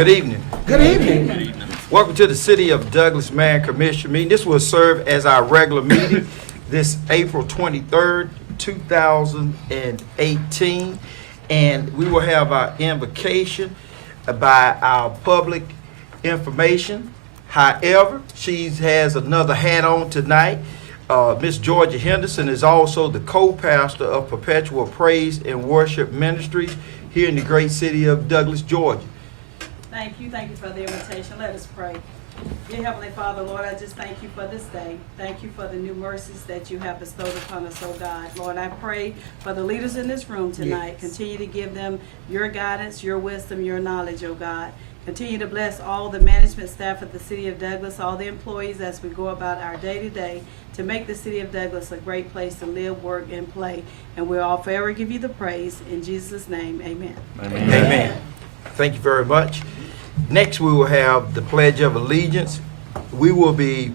Good evening. Good evening. Welcome to the City of Douglas Mayor Commission meeting. This will serve as our regular meeting this April 23rd, 2018. And we will have our invocation by our public information. However, she has another hat on tonight. Miss Georgia Henderson is also the co-pastor of Perpetual Praise and Worship Ministries here in the great city of Douglas, Georgia. Thank you for the invitation. Let us pray. Dear Heavenly Father, Lord, I just thank you for this day. Thank you for the new mercies that you have bestowed upon us, oh God. Lord, I pray for the leaders in this room tonight. Yes. Continue to give them your guidance, your wisdom, your knowledge, oh God. Continue to bless all the management staff of the City of Douglas, all the employees as we go about our day-to-day to make the City of Douglas a great place to live, work, and play. And we'll all forever give you the praise. In Jesus' name, amen. Amen. Amen. Thank you very much. Next, we will have the Pledge of Allegiance. We will be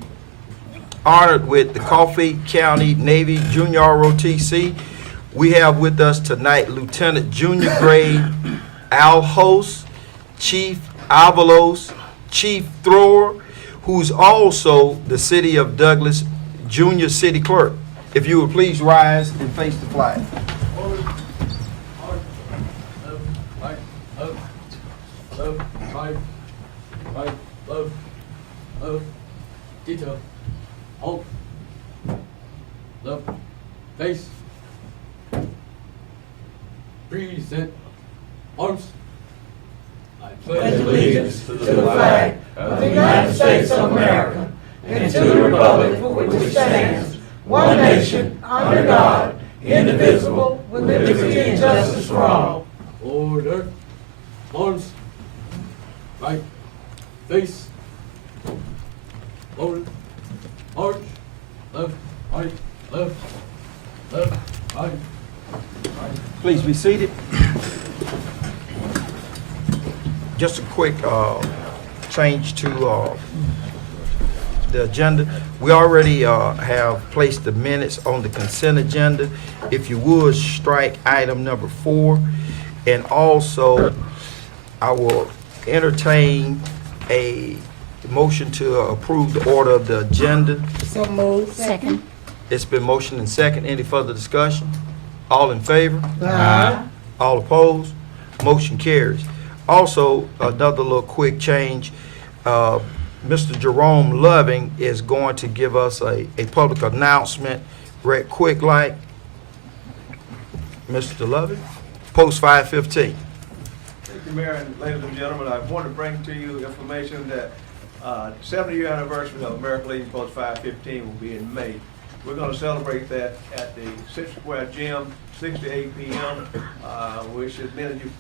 honored with the Coffee County Navy Junior ROTC. We have with us tonight Lieutenant Junior Grade Al Host, Chief Avalos, Chief Thrower, who's also the City of Douglas Junior City Clerk. If you would please rise and face the flag. Detail. Hold. Love. Face. Present. Arms. I Pledge allegiance to the flag of the United States of America and to the republic for which it stands, one nation, under God, indivisible, with liberty and justice for all. Order. Arms. Right. Face. Forward. March. Left. Right. Left. Left. Right. Right. Please be seated. Just a quick change to the agenda. We already have placed the minutes on the consent agenda. If you would, strike item number 4. And also, I will entertain a motion to approve the order of the agenda. So moved. Second. It's been motioned and second. Any further discussion? All in favor? Aye. All opposed? Motion carries. Also, another little quick change. Mr. Jerome Loving is going to give us a public announcement right quick like. Mr. Loving, post 515. Thank you, Mayor and ladies and gentlemen. I want to bring to you information that 70-year anniversary of American Legion Post 515 will be in May. We're going to celebrate that at the Citrus Square Gym, 6 to 8 p.m. Wish as many of you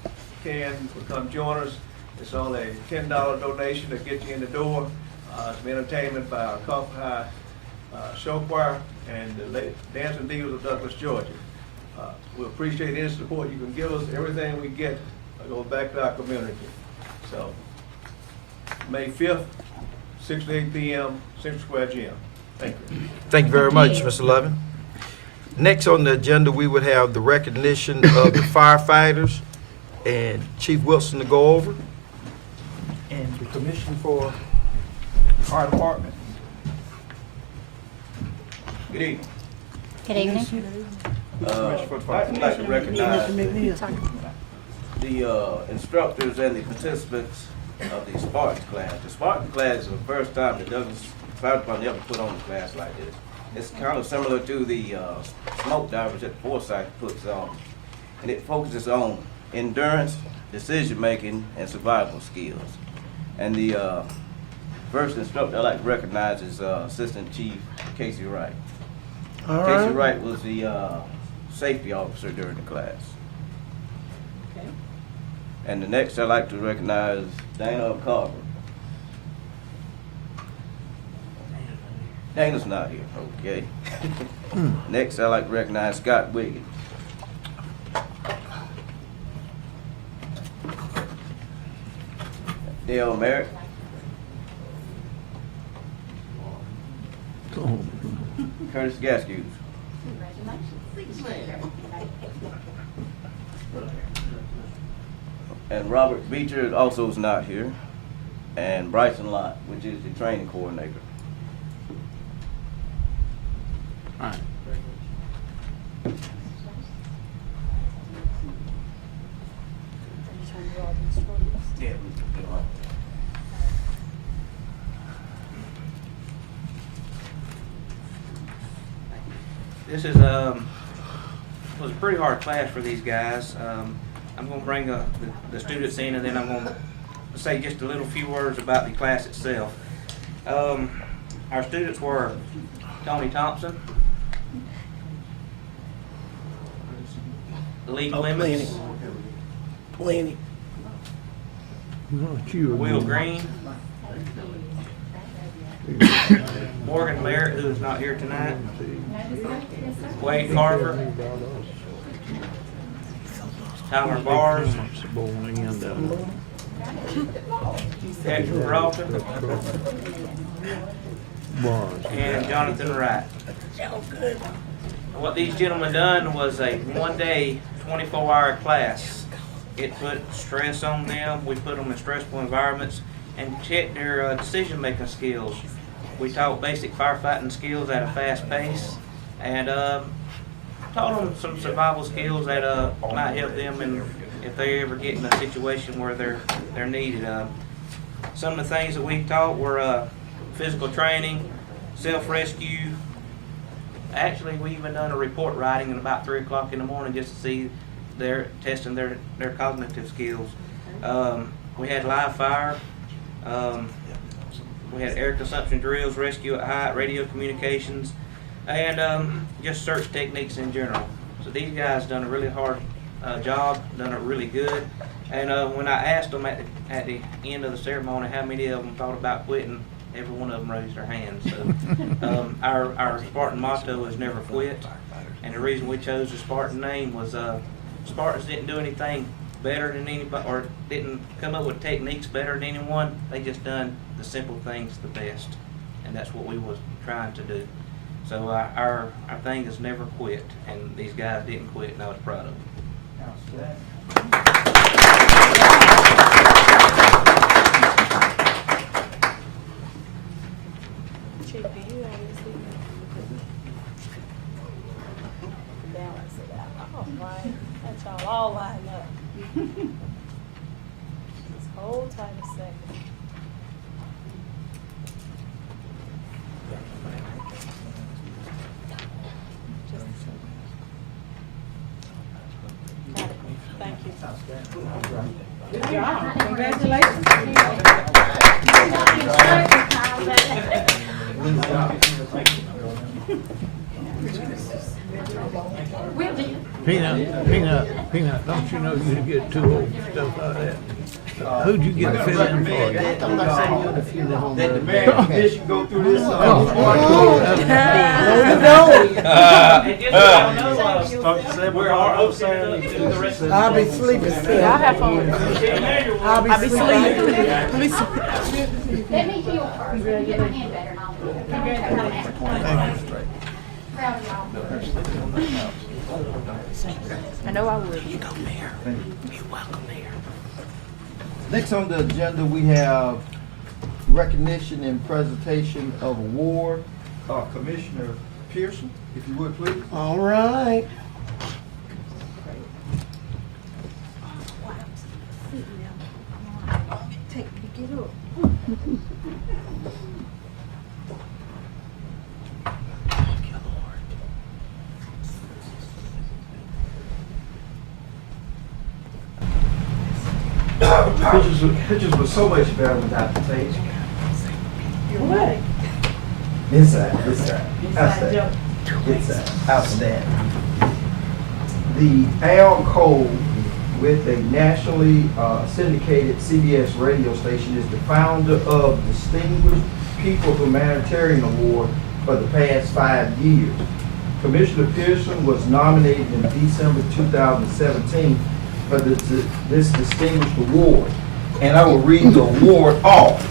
can come join us. It's only a $10 donation to get you in the door. Some entertainment by our Coffee High Show Choir and the Dancing Divas of Douglas, Georgia. We appreciate any support you can give us. Everything we get goes back to our community. So, May 5th, 6 to 8 p.m., Citrus Square Gym. Thank you. Thank you very much, Mr. Loving. Next on the agenda, we would have the recognition of the firefighters and Chief Wilson to go over. And the commission for the fire department. Good evening. Good evening. I'd like to recognize the instructors and the participants of the Spartan class. The Spartan class is the first time the Douglas Fire Department ever put on a class like this. It's kind of similar to the smoke divers that Forsyth puts on, and it focuses on endurance, decision-making, and survival skills. And the first instructor I'd like to recognize is Assistant Chief Casey Wright. Casey Wright was the safety officer during the class. Okay. And the next I'd like to recognize Dana Carver. Dana's not here, okay. Next I'd like to recognize Scott Wiggins. Dale Merritt. Curtis Gaskews. And Robert Beecher also is not here. And Bryson Lott, which is the training coordinator. All right. This is was a pretty hard class for these guys. I'm going to bring the students in, and then I'm going to say just a little few words about the class itself. Our students were Tony Thompson, Lee Clements, Will Green, Morgan Merritt, who is not here tonight, Wade Carver, Tyler Bars, Hector Broughton, and Jonathan Wright. What these gentlemen done was a one-day, 24-hour class. It put stress on them. We put them in stressful environments and checked their decision-making skills. We taught basic firefighting skills at a fast pace, and taught them some survival skills that might help them if they ever get in a situation where they're needed. Some of the things that we taught were physical training, self-rescue. Actually, we even done a report writing at about 3 o'clock in the morning just to see testing their cognitive skills. We had live fire. We had air consumption drills, rescue at height, radio communications, and just search techniques in general. So these guys done a really hard job, done it really good. And when I asked them at the end of the ceremony how many of them thought about quitting, every one of them raised their hands. So our Spartan motto is never quit. And the reason we chose the Spartan name was Spartans didn't do anything better than anybody, or didn't come up with techniques better than anyone. They just done the simple things the best, and that's what we was trying to do. So our thing is never quit, and these guys didn't quit, and I was proud of them. Chief, do you always see me? Balance it out. Oh, right. That's y'all all lined up. Just hold tight a second. Just a second. Got it. Thank you. Good job. Congratulations. Peanut, don't you know you get too old for stuff like that? Who'd you get a fill in for? I'm not saying you're the few that the mayor and commission go through this. And just so y'all know, we're all open to the rest of the. I'll be sleeping. Y'all have fun. I'll be sleeping. Let me heal first. Get my hand better and I'll. Proud of y'all. I know I would. Next on the agenda, we have recognition and presentation of award. Commissioner Pearson, if you would, please. All right. Pictures were so much better without the tape. What? Inside. Outstanding. Inside. Outstanding. The Al Cole, with a nationally syndicated CBS radio station, is the founder of Distinguished People Humanitarian Award for the past 5 years. Commissioner Pearson was nominated in December 2017 for this distinguished award. And I will read the award off.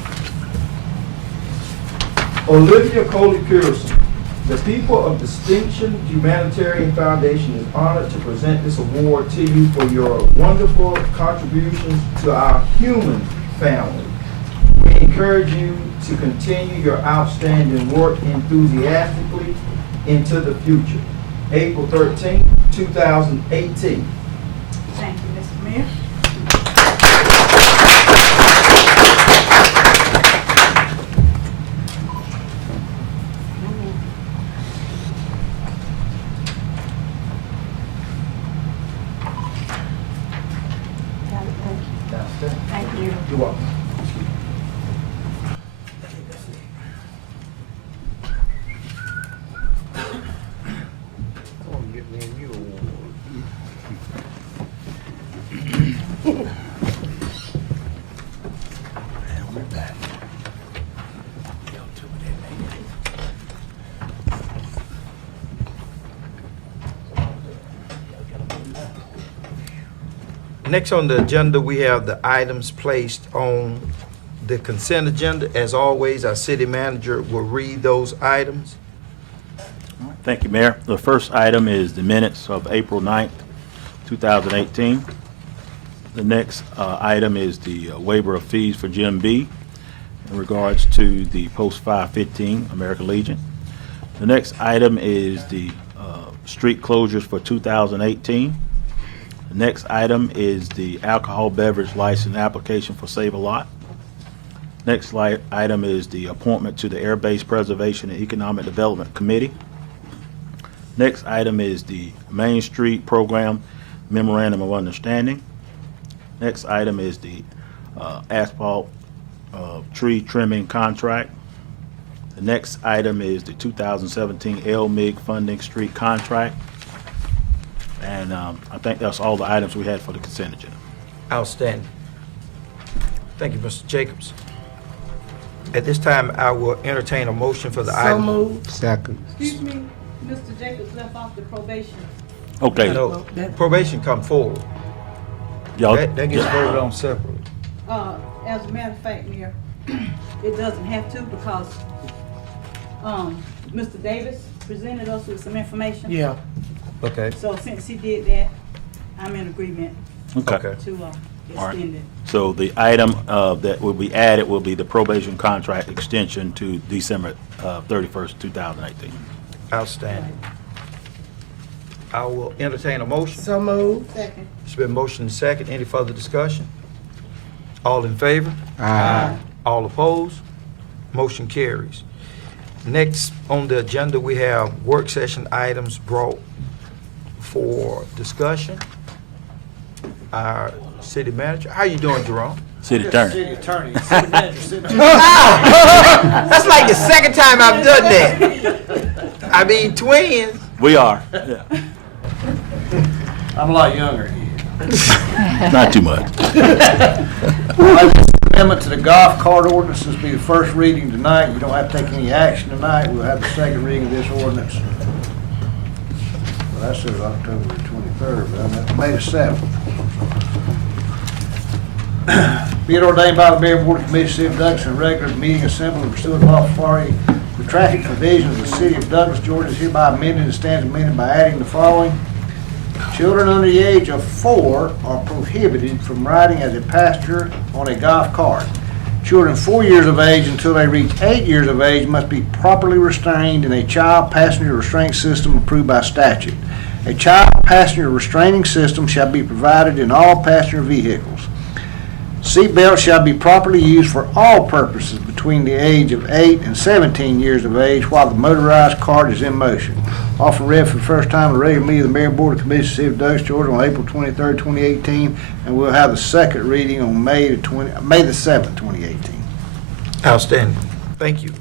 Olivia Coley Pearson, The People of Distinction Humanitarian Foundation is honored to present this award to you for your wonderful contributions to our human family. We encourage you to continue your outstanding work enthusiastically into the future. April 13, 2018. Thank you, Mr. Mayor. Thank you. You're welcome. I'm gonna get me a new award. And we're back. Next on the agenda, we have the items placed on the consent agenda. As always, our city manager will read those items. Thank you, Mayor. The first item is the minutes of April 9th, 2018. The next item is the waiver of fees for Jim B. in regards to the Post 515 American Legion. The next item is the street closures for 2018. The next item is the alcohol beverage license application for Save a Lot. Next item is the appointment to the Air Base Preservation and Economic Development Committee. Next item is the Main Street Program Memorandum of Understanding. Next item is the asphalt tree trimming contract. The next item is the 2017 LMIG funding street contract. And I think that's all the items we had for the consent agenda. Outstanding. Thank you, Mr. Jacobs. At this time, I will entertain a motion for the item. Second. Excuse me, Mr. Jacobs left off the probation. Okay, No, probation come forward. y'all, That gets voted on separately. As a matter of fact, Mayor, it doesn't have to because, Mr. Davis presented us with some information. Yeah. Okay. So since he did that, I'm in agreement okay. Okay. to, All right. extend it. So the item that will be added will be the probation contract extension to December 31st, 2018. Outstanding. I will entertain a motion. So moved. Second. It's been motioned second. Any further discussion? All in favor? Aye. All opposed? Motion carries. Next on the agenda, we have work session items brought for discussion. Our city manager, how you doing, Jerome? City Attorney. City attorney, city manager, city attorney. That's like the second time I've done that. I mean, twins. We are. Yeah. I'm a lot younger than you. Not too much. Amendment to the golf cart ordinance, this will be the first reading tonight. You don't have to take any action tonight. We'll have the second reading of this ordinance. Well, that says October the 23rd, but that's May the 7th. Be it ordained by the Mayor Board of Commissioners, City of Douglas, in a regular meeting assembled pursuant to law authority. The traffic provisions of the City of Douglas, Georgia is hereby amended and stands amended by adding the following. Children under the age of 4 are prohibited from riding as a passenger on a golf cart. Children 4 years of age until they reach 8 years of age must be properly restrained in a child passenger restraint system approved by statute. A child passenger restraining system shall be provided in all passenger vehicles. Seatbelts shall be properly used for all purposes between the age of 8 and 17 years of age while the motorized cart is in motion. Often read for the first time at a regular meeting of the Mayor Board of Commissioners, City of Douglas, Georgia, on April 23rd, 2018, and we'll have the second reading on May the 7th, 2018. Outstanding. Thank you.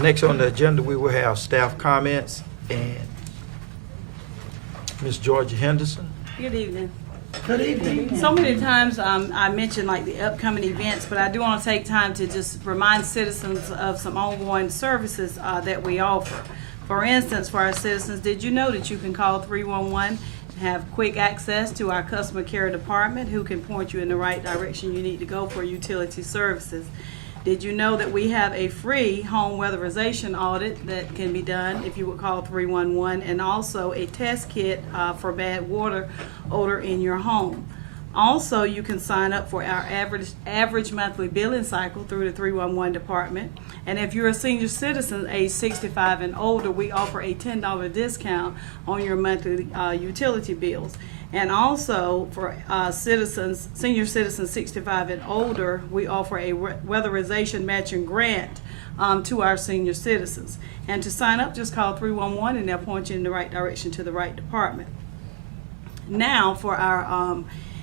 Next on the agenda, we will have staff comments and Ms. Georgia Henderson. Good evening. Good evening. So many times I mention like the upcoming events, but I do want to take time to just remind citizens of some ongoing services that we offer. For instance, for our citizens, did you know that you can call 311 and have quick access to our customer care department who can point you in the right direction you need to go for utility services? Did you know that we have a free home weatherization audit that can be done if you would call 311, and also a test kit for bad water odor in your home? Also, you can sign up for our average monthly billing cycle through the 311 department. And if you're a senior citizen age 65 and older, we offer a $10 discount on your monthly utility bills. And also for senior citizens 65 and older, we offer a weatherization matching grant to our senior citizens. And to sign up, just call 311 and they'll point you in the right direction to the right department. Now for our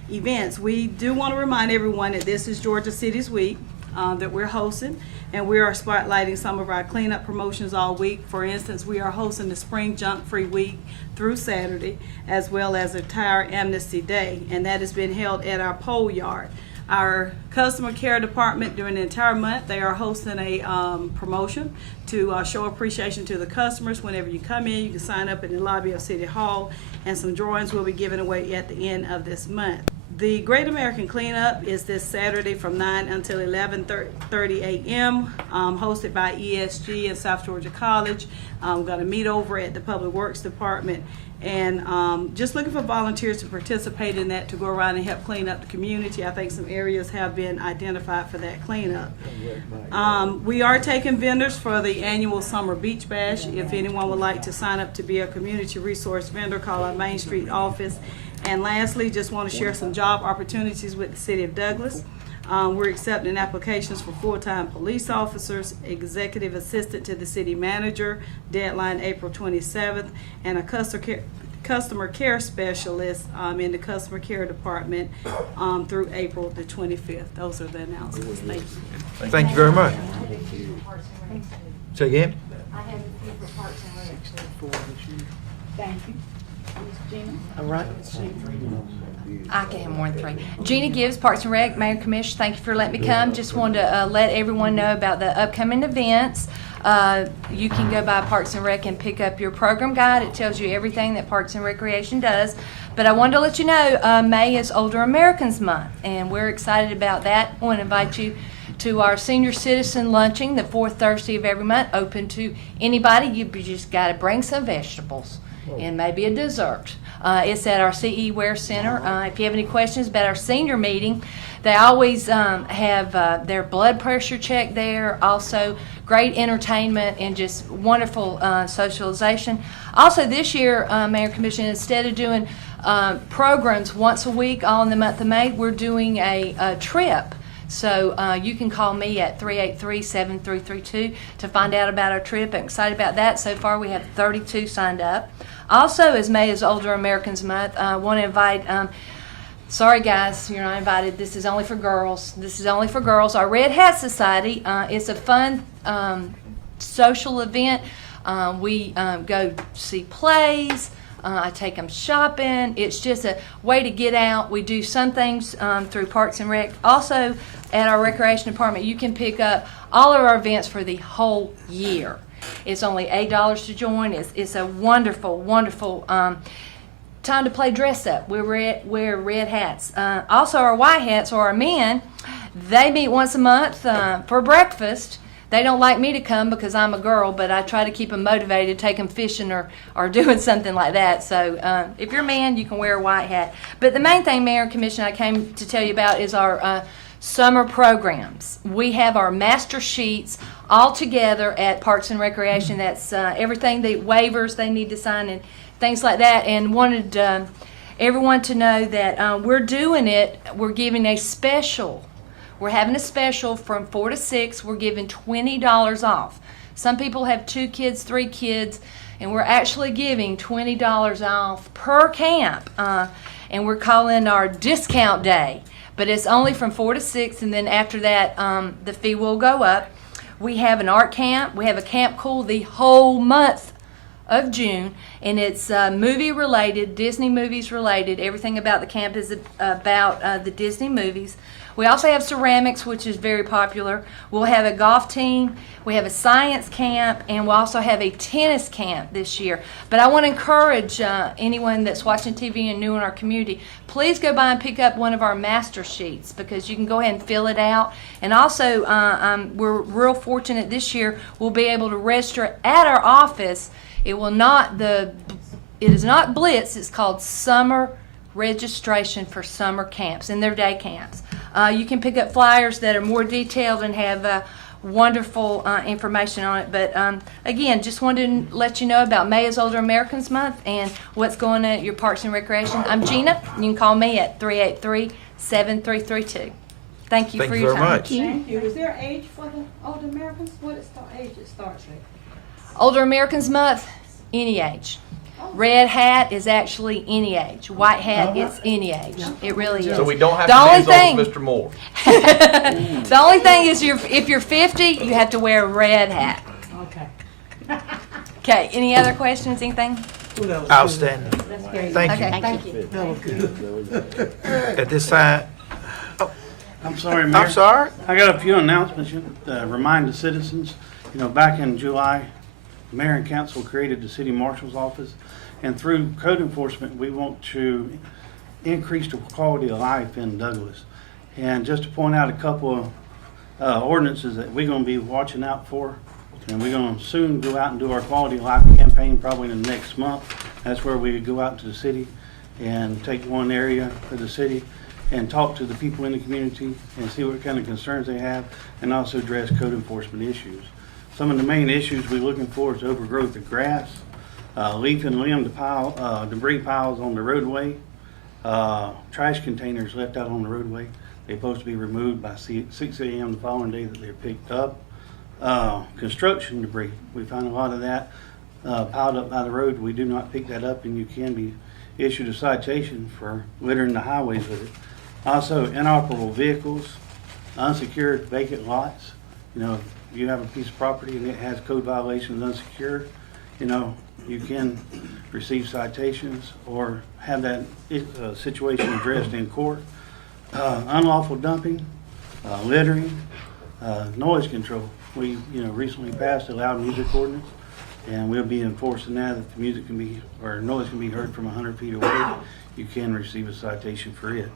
events, we do want to remind everyone that this is Georgia Cities Week that we're hosting, and we are spotlighting some of our cleanup promotions all week. For instance, we are hosting the Spring Junk Free Week through Saturday, as well as a Tire Amnesty Day, and that has been held at our pole yard. Our customer care department, during the entire month, they are hosting a promotion to show appreciation to the customers. Whenever you come in, you can sign up in the lobby of City Hall, and some drawings will be given away at the end of this month. The Great American Cleanup is this Saturday from 9 until 11:30 a.m., hosted by ESG and South Georgia College. We're going to meet over at the Public Works Department, and just looking for volunteers to participate in that, to go around and help clean up the community. I think some areas have been identified for that cleanup. We are taking vendors for the annual Summer Beach Bash. If anyone would like to sign up to be a community resource vendor, call our Main Street office. And lastly, just want to share some job opportunities with the City of Douglas. We're accepting applications for full-time police officers, executive assistant to the city manager, deadline April 27th, and a customer care specialist in the customer care department through April the 25th. Those are the announcements. Thank you. Thank you very much. Say again? I have a few for Parks and Rec. Thank you. Ms. Gina? All right. I can have more than three. Gina Gibbs, Parks and Rec, Mayor Commissioner, thank you for letting me come. Just wanted to let everyone know about the upcoming events. You can go by Parks and Rec and pick up your program guide. It tells you everything that Parks and Recreation does. But I wanted to let you know May is Older Americans Month, and we're excited about that. I want to invite you to our senior citizen luncheon, the fourth Thursday of every month, open to anybody. You just got to bring some vegetables and maybe a dessert. It's at our CE Ware Center. If you have any questions about our senior meeting, they always have their blood pressure checked there. Also, great entertainment and just wonderful socialization. Also, this year, Mayor Commissioner, instead of doing programs once a week all in the month of May, we're doing a trip. So you can call me at 383-7332 to find out about our trip. I'm excited about that. So far we have 32 signed up. Also, as May is Older Americans Month, I want to invite, sorry guys, you're not invited. This is only for girls. This is only for girls. Our Red Hat Society, it's a fun social event. We go see plays. I take them shopping. It's just a way to get out. We do some things through Parks and Rec. Also, at our Recreation Department, you can pick up all of our events for the whole year. It's only $8 to join. It's a wonderful, wonderful time to play dress up. We wear red hats. Also, our white hats, or our men, they meet once a month for breakfast. They don't like me to come because I'm a girl, but I try to keep them motivated, take them fishing or doing something like that. So if you're a man, you can wear a white hat. But the main thing, Mayor and Commissioner, I came to tell you about is our summer programs. We have our master sheets all together at Parks and Recreation. That's everything, the waivers they need to sign and things like that. And wanted everyone to know that we're doing it. We're giving a special. We're having a special from 4 to 6. We're giving $20 off. Some people have 2 kids, 3 kids, and we're actually giving $20 off per camp. And we're calling our discount day. But it's only from 4 to 6, and then after that, the fee will go up. We have an art camp. We have a camp cool the whole month of June, and it's movie related, Disney movies related. Everything about the camp is about the Disney movies. We also have ceramics, which is very popular. We'll have a golf team. We have a science camp, and we'll also have a tennis camp this year. But I want to encourage anyone that's watching TV and new in our community, please go by and pick up one of our master sheets, because you can go ahead and fill it out. And also, we're real fortunate this year, we'll be able to register at our office. It is not Blitz, it's called Summer Registration for summer camps, and they're day camps. You can pick up flyers that are more detailed and have wonderful information on it. But again, just wanted to let you know about May is Older Americans Month and what's going on at your Parks and Recreation. I'm Gina. You can call me at 383-7332. Thank you for your time. Thank you very much. Thank you. Is there an age for the older Americans? What age it starts at? Older Americans Month, any age. Red hat is actually any age. White hat, it's any age. It really is. So we don't have The to only dance old thing- Mr. Moore. The only thing is, if you're 50, you have to wear a red hat. Okay. Okay, any other questions, anything? Outstanding. That's great. Thank Okay, you. thank you. At this time, I'm sorry, Mayor. I'm sorry? I got a few announcements to remind the citizens. Back in July, the Mayor and Council created the City Marshal's Office, and through code enforcement, we want to increase the quality of life in Douglas. And just to point out a couple of ordinances that we're going to be watching out for, and we're going to soon go out and do our quality of life campaign probably in the next month. That's where we go out to the city and take one area of the city and talk to the people in the community and see what kind of concerns they have, and also address code enforcement issues. Some of the main issues we're looking for is overgrowth of grass, leaf and limb debris piles on the roadway, trash containers left out on the roadway. They're supposed to be removed by 6 a.m. the following day that they're picked up. Construction debris, we find a lot of that piled up by the road. We do not pick that up, and you can be issued a citation for littering the highways with it. Also, inoperable vehicles, unsecured vacant lots. If you have a piece of property and it has code violations unsecured, you can receive citations or have that situation addressed in court. Unlawful dumping, littering, noise control. We recently passed a loud music ordinance, and we'll be enforcing that. If the music noise can be heard from 100 feet away, you can receive a citation for it.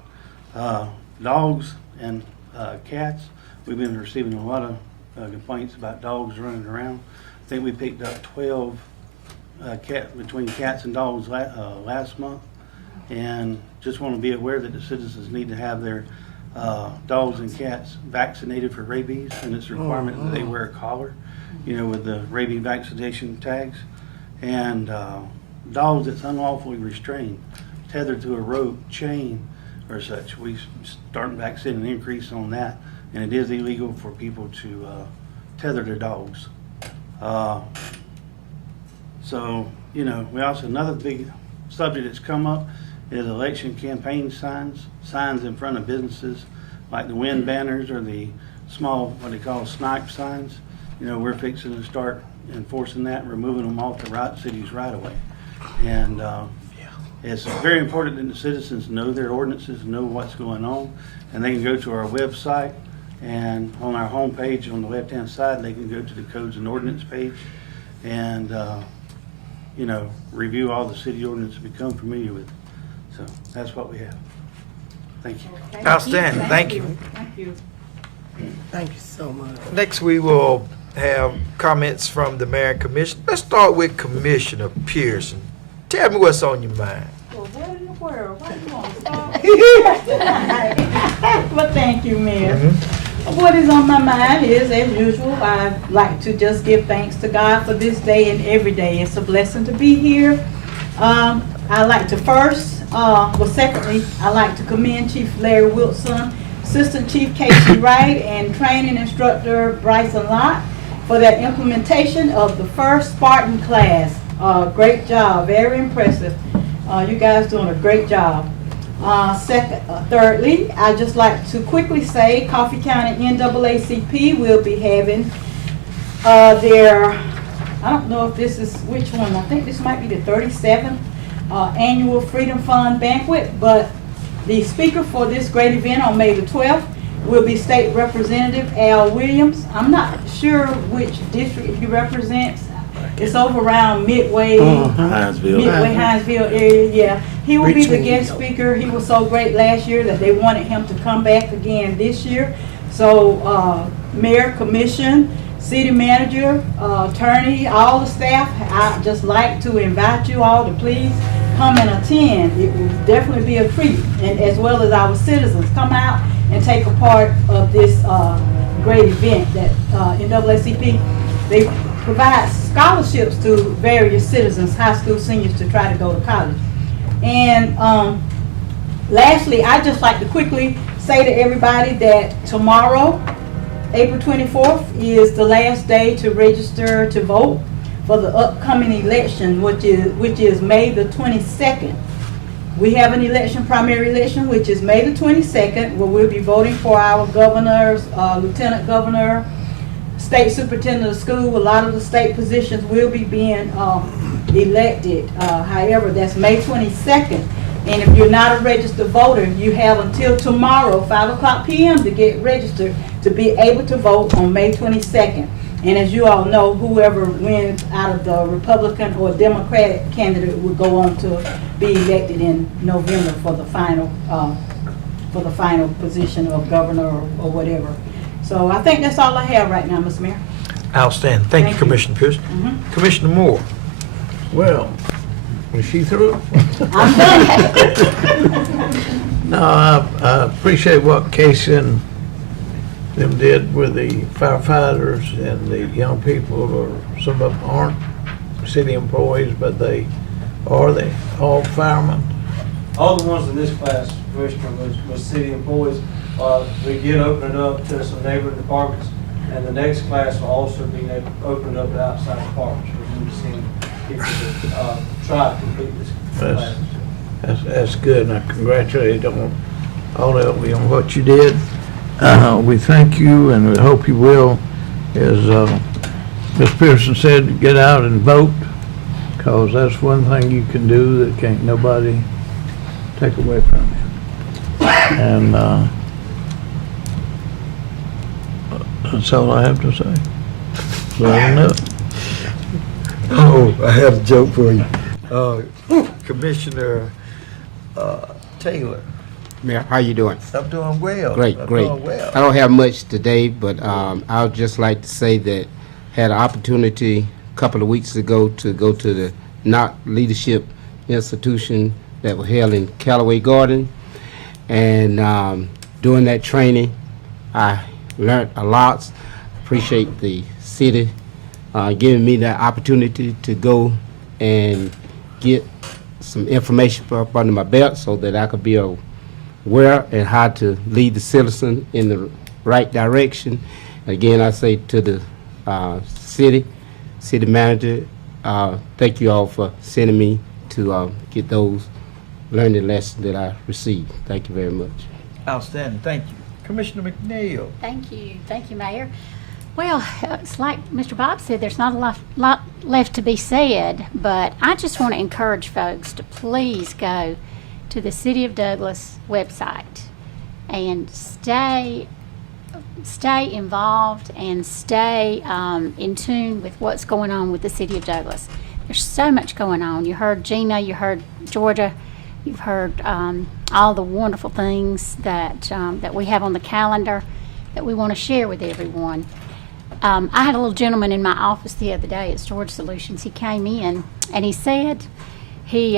Dogs and cats, we've been receiving a lot of complaints about dogs running around. I think we picked up 12 between cats and dogs last month, and just want to be aware that the citizens need to have their dogs and cats vaccinated for rabies, and it's a requirement that they wear a collar, with the rabies vaccination tags. And dogs that's unlawfully restrained, tethered to a rope, chain, or such, we starting back seeing an increase on that, and it is illegal for people to tether their dogs. So, we also, another big subject that's come up is election campaign signs in front of businesses, like the wind banners or the small, what they call snipe signs. We're fixing to start enforcing that and removing them off the city's right of way. And it's very important that the citizens know their ordinances, know what's going on, and they can go to our website, and on our homepage on the left-hand side, they can go to the codes and ordinance page and review all the city ordinances, become familiar with it. So that's what we have. Thank you. Outstanding. Thank you. Thank you. Thank you so much. Next, we will have comments from the mayor and commission. Let's start with Commissioner Pearson. Tell me what's on your mind. Well, what in the world? Why you want to start? Well, thank you, Mayor. What is on my mind is, as usual, I like to just give thanks to God for this day and every day. It's a blessing to be here. I like to secondly, I like to commend Chief Larry Wilson, Assistant Chief Casey Wright, and Training Instructor Bryson Lott for their implementation of the first Spartan class. Great job, very impressive. You guys doing a great job. Thirdly, I'd just like to quickly say Coffee County NAACP will be having their I don't know if this is, which one, I think this might be the 37th Annual Freedom Fund Banquet, but the speaker for this great event on May the 12th will be State Representative Al Williams. I'm not sure which district he represents. It's over around Midway, Hinesville area, yeah. He will be the guest speaker. He was so great last year that they wanted him to come back again this year. So, Mayor, Commission, City Manager, Attorney, all the staff, I'd just like to invite you all to please come and attend. It will definitely be a treat, and as well as our citizens, come out and take a part of this great event that NAACP, they provide scholarships to various citizens, high school seniors, to try to go to college. And lastly, I'd just like to quickly say to everybody that tomorrow, April 24th, is the last day to register to vote for the upcoming election, which is May the 22nd. We have an election, primary election, which is May the 22nd, where we'll be voting for our governors, lieutenant governor, state superintendent of school. A lot of the state positions will be being elected. However, that's May 22nd. And if you're not a registered voter, you have until tomorrow, 5 p.m. to get registered to be able to vote on May 22nd. And as you all know, whoever wins out of the Republican or Democratic candidate will go on to be elected in November for the final position of governor or whatever. So I think that's all I have right now, Mr. Mayor. Outstanding. Thank you, Commissioner Pierce. Commissioner Moore. Well, was she through? I'm done. No, I appreciate what Casey and them did with the firefighters and the young people, or some of them aren't city employees, but they are all firemen. All the ones in this class, Commissioner, was city employees. We did open it up to some neighboring departments, and the next class will also be opened up to outside departments. We're seeing people that try to complete this class. That's good, and I congratulate all of you on what you did. We thank you, and we hope you will, as Ms. Pearson said, get out and vote, because that's one thing you can do that can't nobody take away from you. And that's all I have to say. Let them know. Oh, I have a joke for you. Commissioner Taylor. Mayor, how you doing? I'm doing well. Great. Doing well. I don't have much today, but I would just like to say that had an opportunity a couple of weeks ago to go to the Knott Leadership Institution that was held in Callaway Garden, and during that training, I learned a lot. Appreciate the city giving me that opportunity to go and get some information up under my belt so that I could be aware and how to lead the citizen in the right direction. Again, I say to the city manager, thank you all for sending me to get those learning lessons that I received. Thank you very much. Outstanding. Thank you. Commissioner McNeil. Thank you, Mayor. Well, it's like Mr. Bob said, there's not a lot left to be said, but I just want to encourage folks to please go to the City of Douglas website and stay involved and stay in tune with what's going on with the City of Douglas. There's so much going on. You heard Gina, you heard Georgia, you've heard all the wonderful things that we have on the calendar that we want to share with everyone. I had a little gentleman in my office the other day at Storage Solutions. He came in and he said he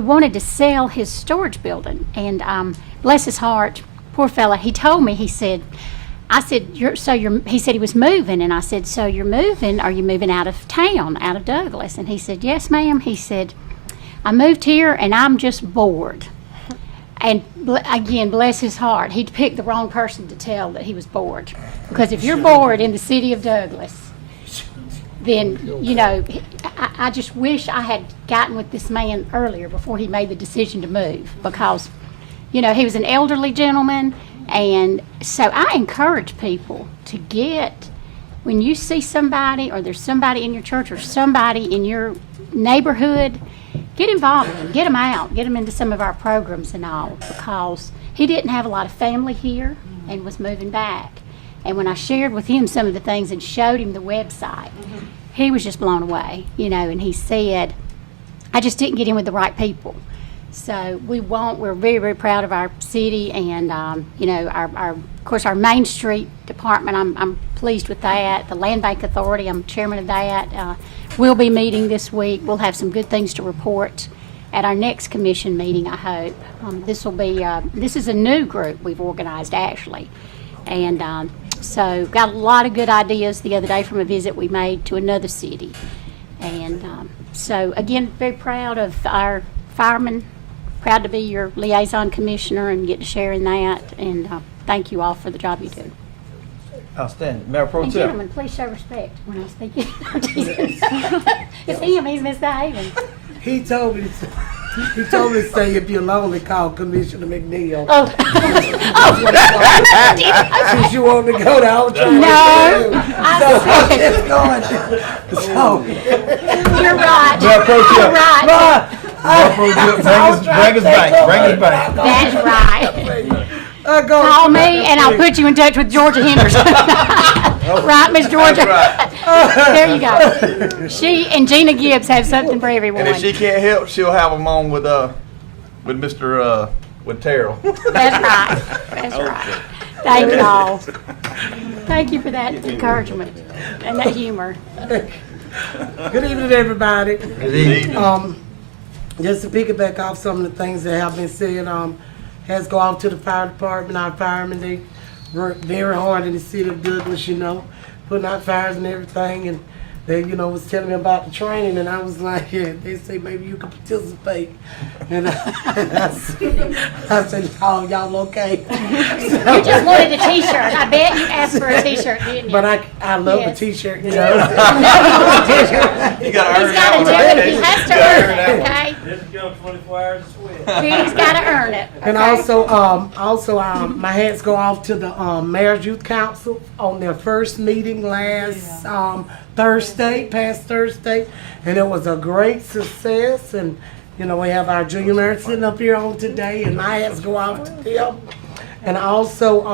wanted to sell his storage building, and bless his heart, poor fella, he told me, he said he said he was moving, and I said, so you're moving, are you moving out of town, out of Douglas? And he said, yes, ma'am. He said, I moved here and I'm just bored. And again, bless his heart, he picked the wrong person to tell that he was bored. Because if you're bored in the City of Douglas, then, you know, I just wish I had gotten with this man earlier before he made the decision to move. Because, you know, he was an elderly gentleman. And so I encourage people to get when you see somebody, or there's somebody in your church, or somebody in your neighborhood, get involved with them, get them out, get them into some of our programs and all, because he didn't have a lot of family here and was moving back. And when I shared with him some of the things and showed him the website, he was just blown away, you know, and he said, I just didn't get in with the right people. So we're very, very proud of our city, and, you know, of course, our Main Street department, I'm pleased with that. The Land Bank Authority, I'm chairman of that. We'll be meeting this week. We'll have some good things to report at our next commission meeting, I hope. This is a new group we've organized, actually. And so got a lot of good ideas the other day from a visit we made to another city. And so, again, very proud of our firemen. Proud to be your liaison commissioner and get to share in that. And thank you all for the job you do. Outstanding. Mayor Pro And Tem. gentlemen, please show respect when I speak. It's him, he's misbehaving. He told me to say, if you're lonely, call Commissioner McNeil. Oh. Since you want to go there, I was trying to so, You're right. Mayor Pro Tem. You're right. Mayor Pro Tem, bring us back. Bring us back. That's right. Call me and I'll put you in touch with Georgia Henderson. Right, Miss Georgia? There you go. She and Gina Gibbs have something for everyone. And if she can't help, she'll have them on with Mr. with Terrell. That's right. That's right. Thank you all. Thank you for that encouragement and that humor. Good evening, everybody. Good evening. Just to piggyback off some of the things that have been said, has to go off to the fire department. Our firemen, they work very hard in the city of Douglas, you know, putting out fires and everything. And they, you know, was telling me about the training, and I was like, yeah, they say maybe you can participate. And I said, oh, y'all okay? You just wanted a T-shirt. I bet you asked for a T-shirt, didn't you? But I love Yes. a T-shirt, you No, know. You gotta earn He's got to do that it. He has to earn it, okay? Just go 24 hours a sweat. He's got to earn it. And okay? also, my hats go off to the Mayor's Youth Council on their first meeting last past Thursday, and it was a great success. And you know, we have our junior mayor sitting up here on today, and my hats go off to them. And also,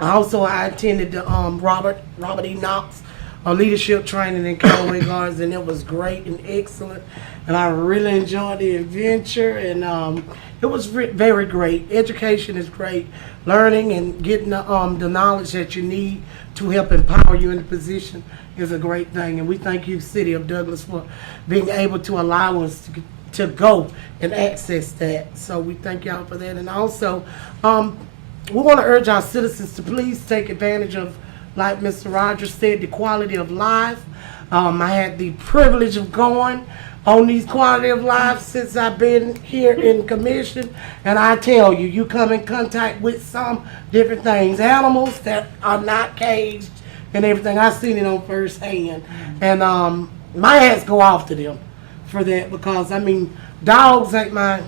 I attended the Robert E. Knox leadership training in Callaway Gardens, and it was great and excellent. And I really enjoyed the adventure, and it was very great. Education is great. Learning and getting the knowledge that you need to help empower you in the position is a great thing. And we thank you, City of Douglas, for being able to allow us to go and access that. So we thank y'all for that. And also, we want to urge our citizens to please take advantage of, like Mr. Rogers said, the quality of life. I had the privilege of going on these quality of life since I've been here in commission, and I tell you, you come in contact with some different things, animals that are not caged and everything. I've seen it on first hand, and my hats go off to them for that, because I mean, dogs ain't my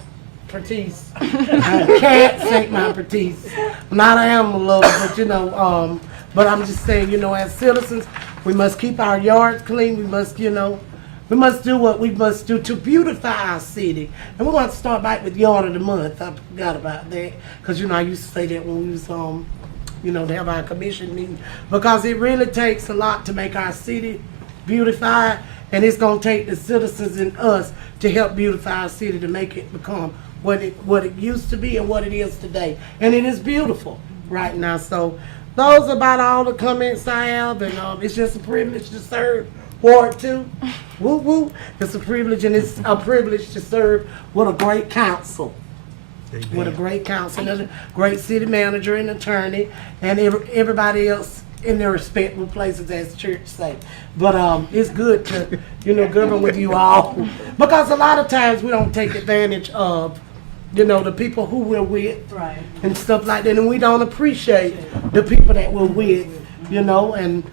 expertise, cats ain't my expertise. I'm not an animal lover, but you know, but I'm just saying, you know, as citizens, we must keep our yards clean. We must, you know, we must do what we must do to beautify our city. And we want to start back with Yard of the Month. I forgot about that, because, you know, I used to say that when we was, you know, to have our commission meeting, because it really takes a lot to make our city beautified, and it's going to take the citizens and us to help beautify our city to make it become what it used to be and what it is today. And it is beautiful right now. So those are about all the comments I have, and it's just a privilege to serve Ward 2. Woo woo. It's a privilege, and it's a privilege to serve with a great council. Amen. With a great council, and a great city manager and attorney, and everybody else in their respectable places, as the church say. But it's good to, you know, govern with you all, because a lot of times we don't take advantage of, you know, the people who we're with, Right. and stuff like that, and we don't appreciate the people that we're with, you know. And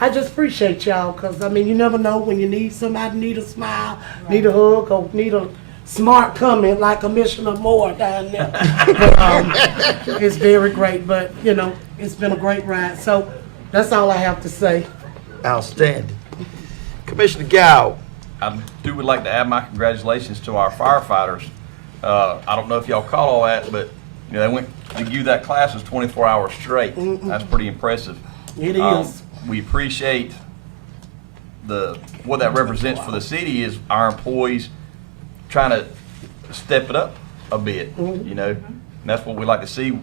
I just appreciate y'all, because I mean, you never know when you need somebody, need a smile, need a hug, or need a smart comment like Commissioner Moore down there. But, it's very great, but you know, it's been a great ride. So That's all I have to say. Outstanding. Commissioner Gow. I would like to add my congratulations to our firefighters. I don't know if y'all caught all that, but they went to give that class was 24 hours straight. That's pretty impressive. It is. We appreciate what that represents for the city is our employees trying to step it up a bit, and that's what we like to see.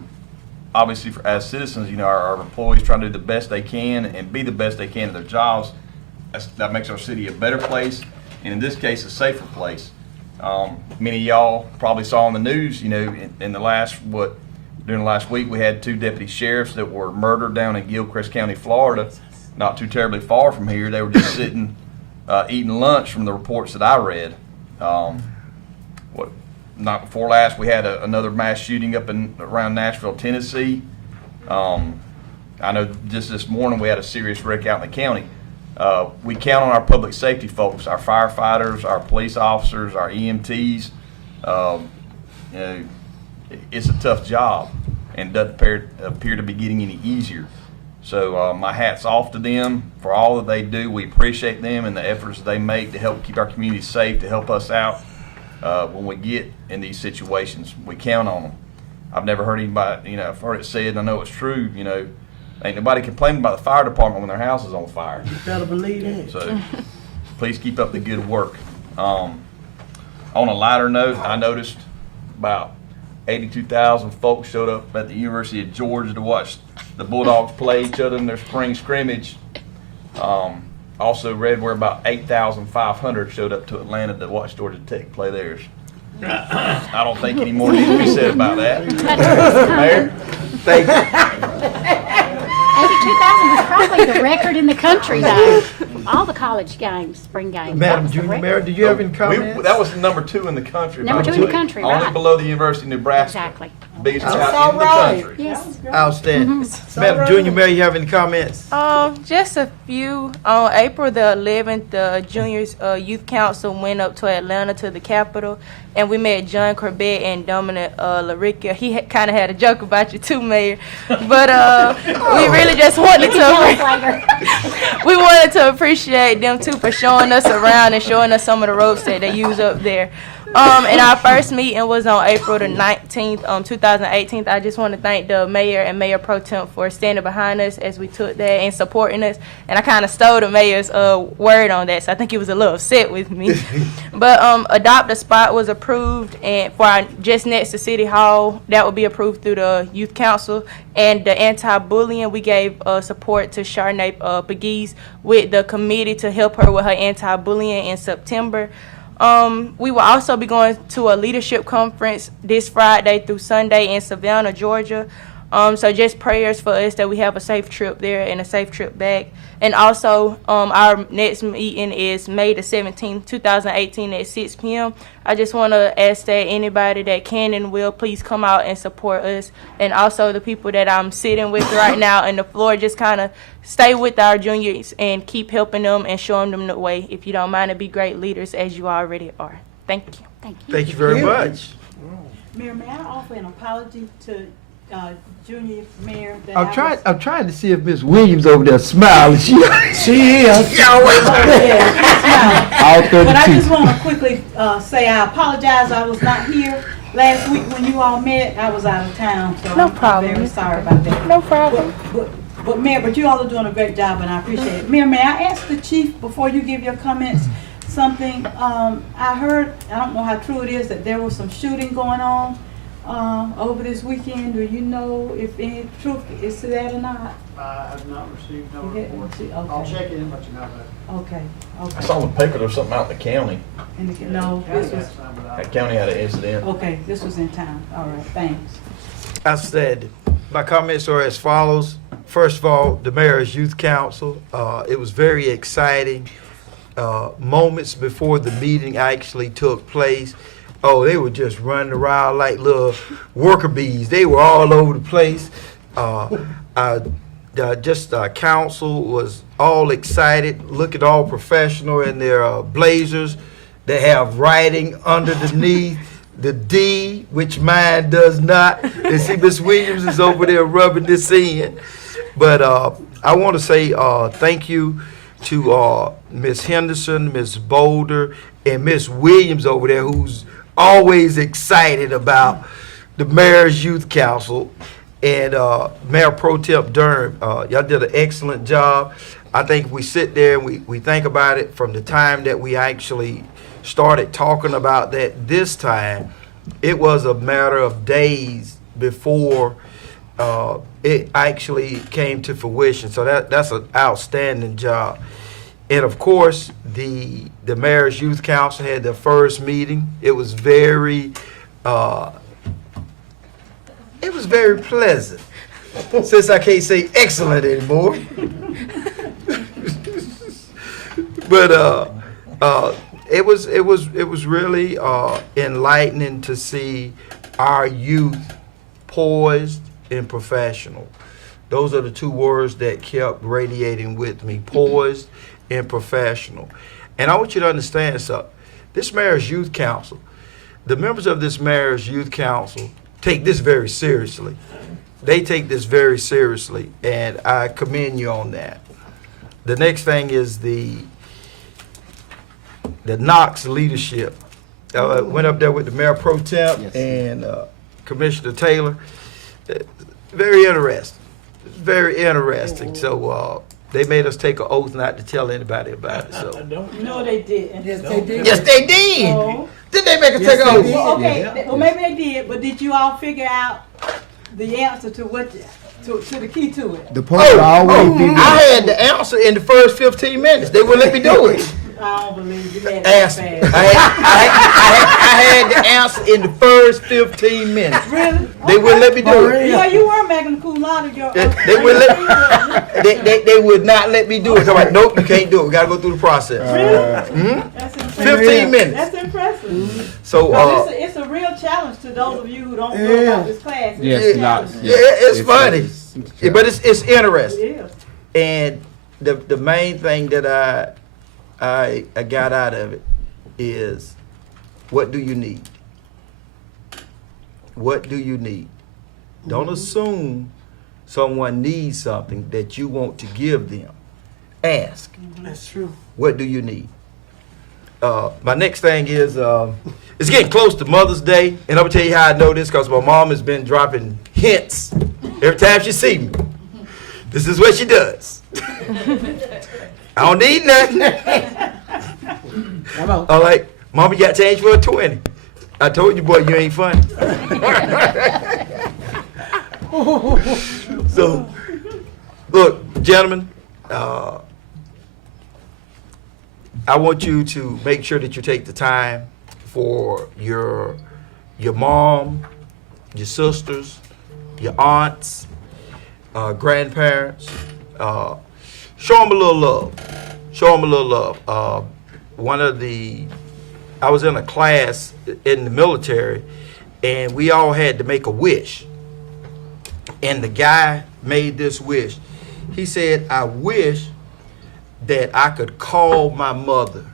Obviously, as citizens, our employees trying to do the best they can and be the best they can at their jobs. That makes our city a better place, and in this case, a safer place. Many of y'all probably saw on the news, during the last week, we had 2 deputy sheriffs that were murdered down in Gilchrist County, Florida, not too terribly far from here. They were just sitting, eating lunch from the reports that I read. Not before last, we had another mass shooting up around Nashville, Tennessee. I know just this morning we had a serious wreck out in the county. We count on our public safety folks, our firefighters, our police officers, our EMTs. It's a tough job and doesn't appear to be getting any easier. So my hat's off to them for all that they do. We appreciate them and the efforts they make to help keep our community safe, to help us out when we get in these situations. We count on them. I've never heard anybody, I've heard it said, and I know it's true, ain't nobody complaining about the fire department when their house is on fire. You better believe that. So please keep up the good work. On a lighter note, I noticed about 82,000 folks showed up at the University of Georgia to watch the Bulldogs play each other in their spring scrimmage. Also read where about 8,500 showed up to Atlanta to watch Georgia Tech play theirs. I don't think any more needs to be said about that. Mayor? Thank you. 82,000 was probably the record in the country, though. All the college games, spring games. Madam That was the Junior record. Mayor, did you have any comments? That was #2 in the country. Number 2 in the country, Only right. below the University of Nebraska. Exactly. Beats That's out all in the right. country. Yes. Outstanding. Madam Junior Mayor, you have any comments? Just a few. On April the 11th, the Juniors Youth Council went up to Atlanta to the Capitol, and we met John Corbett and Dominic LaRicca. He kind of had a joke about you too, Mayor, but we really just wanted we wanted to appreciate them too for showing us around and showing us some of the ropes that they use up there. And our first meeting was on April the 19th, 2018. I just want to thank the mayor and Mayor Pro Tem for standing behind us as we took that and supporting us. And I kind of stole the mayor's word on that, so I think he was a little upset with me. But Adopt a Spot was approved, and for our, just next to City Hall, that will be approved through the Youth Council. And the anti-bullying, we gave support to Charnay Pegues with the committee to help her with her anti-bullying in September. We will also be going to a leadership conference this Friday through Sunday in Savannah, Georgia. So just prayers for us that we have a safe trip there and a safe trip back. And also, our next meeting is May the 17th, 2018 at 6 p.m. I just want to ask that anybody that can and will please come out and support us. And also the people that I'm sitting with right now on the floor, just kind of stay with our juniors and keep helping them and showing them the way, if you don't mind, to be great leaders as you already are. Thank you. Thank you. Thank you very much. Mayor, may I offer an apology to Junior Mayor? That I'm trying to see if Miss Williams over there smiling. She is. Yeah, All but I 32. just want to quickly say I apologize. I was not here last week when you all met. I was out of town, so No I'm problem. very sorry about that. No problem. But Mayor, you all are doing a great job, and I appreciate it. Mayor, may I ask the chief before you give your comments something? I heard, I don't know how true it is, that there was some shooting going on over this weekend. Do you know if any truth is to that or not? I have not received no You didn't report. see- I'll okay. check it in, but you know that. Okay, I okay. saw in the paper there was something out in the county. No, this was, That county had an incident. okay, this was in town. All right, thanks. Outstanding. My comments are as follows. First of all, the Mayor's Youth Council. It was very exciting. Moments before the meeting actually took place. Oh, they were just running around like little worker bees. They were all over the place. Council was all excited, looking all professional in their blazers. They have writing underneath the D, which mine does not. And see, Miss Williams is over there rubbing this in. But I want to say thank you to Miss Henderson, Miss Boulder, and Miss Williams over there, who's always excited about the Mayor's Youth Council, and Mayor Pro Tem Durham. Y'all did an excellent job. I think if we sit there and we think about it from the time that we actually started talking about that this time, it was a matter of days before it actually came to fruition. So that's an outstanding job. And of course, the Mayor's Youth Council had their first meeting. It was very pleasant. Since I can't say excellent anymore. But it was really enlightening to see our youth poised and professional. Those are the two words that kept radiating with me: poised and professional. And I want you to understand something. This Mayor's Youth Council, the members of this Mayor's Youth Council take this very seriously. They take this very seriously, and I commend you on that. The next thing is the Knox leadership. Went up there with the Mayor Pro Tem and Commissioner Taylor. Very interesting. Very interesting. So they made us take an oath not to tell anybody about it. So No, they didn't. Yes, they did. yes, they did. Oh. Did they make us Yes, take an they oath? did. Well, okay, well, maybe they did, but did you all figure out the answer to to the key to it? The point will always be I had the answer in the first 15 minutes. They wouldn't let me do it. I don't believe you had Ask that me. fast. I had the answer in the first 15 minutes. Really? They wouldn't let me do it. Yeah, you were magna cum laude. They would they would not let me do it. So I'm like, nope, you can't do it. We gotta go through the process. Really? That's impressive. 15 minutes. That's impressive. So 'Cause it's a real challenge to those of you who don't know about this class. It's Yes, a not- challenge. yeah, it's funny, but it's interesting. It is. And the main thing that I got out of it is, what do you need? What do you need? Don't assume someone needs something that you want to give them. Ask. That's true. What do you need? My next thing is, it's getting close to Mother's Day, and I'm gonna tell you how I know this, because my mom has been dropping hints every time she sees me. This is what she does. I don't need nothing. Come on. I'm like, Mama, you got change for a 20. I told you, boy, you ain't funny. So, look, gentlemen, I want you to make sure that you take the time for your mom, your sisters, your aunts, grandparents. Show them a little love. Show them a little love. I was in a class in the military, and we all had to make a wish. And the guy made this wish. He said, I wish that I could call my mother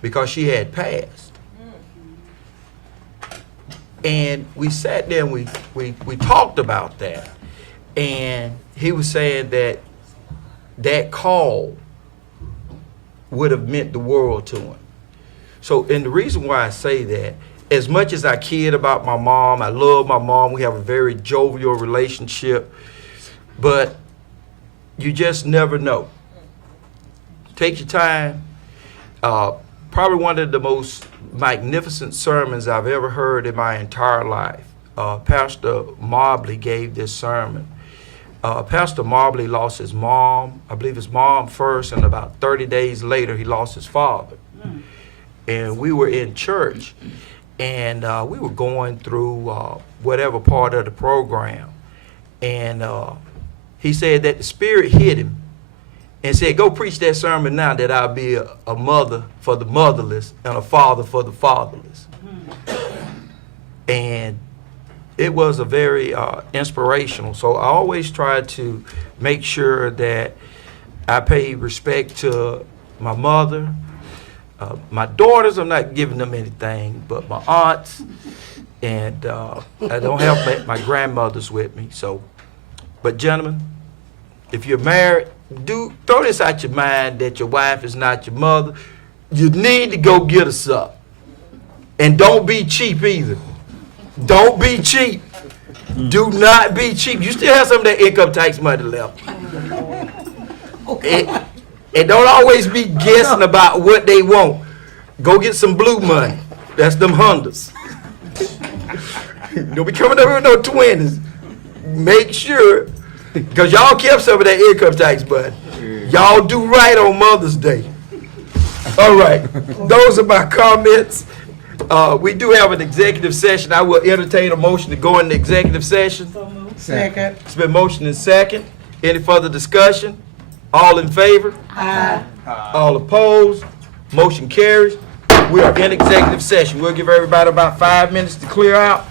because she had passed. And we sat there and we talked about that. And he was saying that call would have meant the world to him. So, and the reason why I say that, as much as I kid about my mom, I love my mom, we have a very jovial relationship, but you just never know. Take your time. Probably one of the most magnificent sermons I've ever heard in my entire life. Pastor Mobley gave this sermon. Pastor Mobley lost his mom, I believe his mom first, and about 30 days later he lost his father. And we were in church, and we were going through whatever part of the program. And he said that the Spirit hit him and said, go preach that sermon now, that I'll be a mother for the motherless and a father for the fatherless. And it was a very inspirational. So I always try to make sure that I pay respect to my mother. My daughters, I'm not giving them anything, but my aunts, and I don't have my grandmothers with me. So, but gentlemen, if you're married, throw this out your mind that your wife is not your mother. You need to go get her something. And don't be cheap either. Don't be cheap. Do not be cheap. You still have some of that income tax money left. And don't always be guessing about what they want. Go get some blue money. That's them Hondas. Don't be coming over with no 20s. Make sure, because y'all kept some of that income tax money. Y'all do right on Mother's Day. All right, those are my comments. We do have an executive session. I will entertain a motion to go into executive session. Second. It's been motioned and second. Any further discussion? All in favor? Aye. All opposed? Motion carries. We are in executive session. We'll give everybody about 5 minutes to clear out.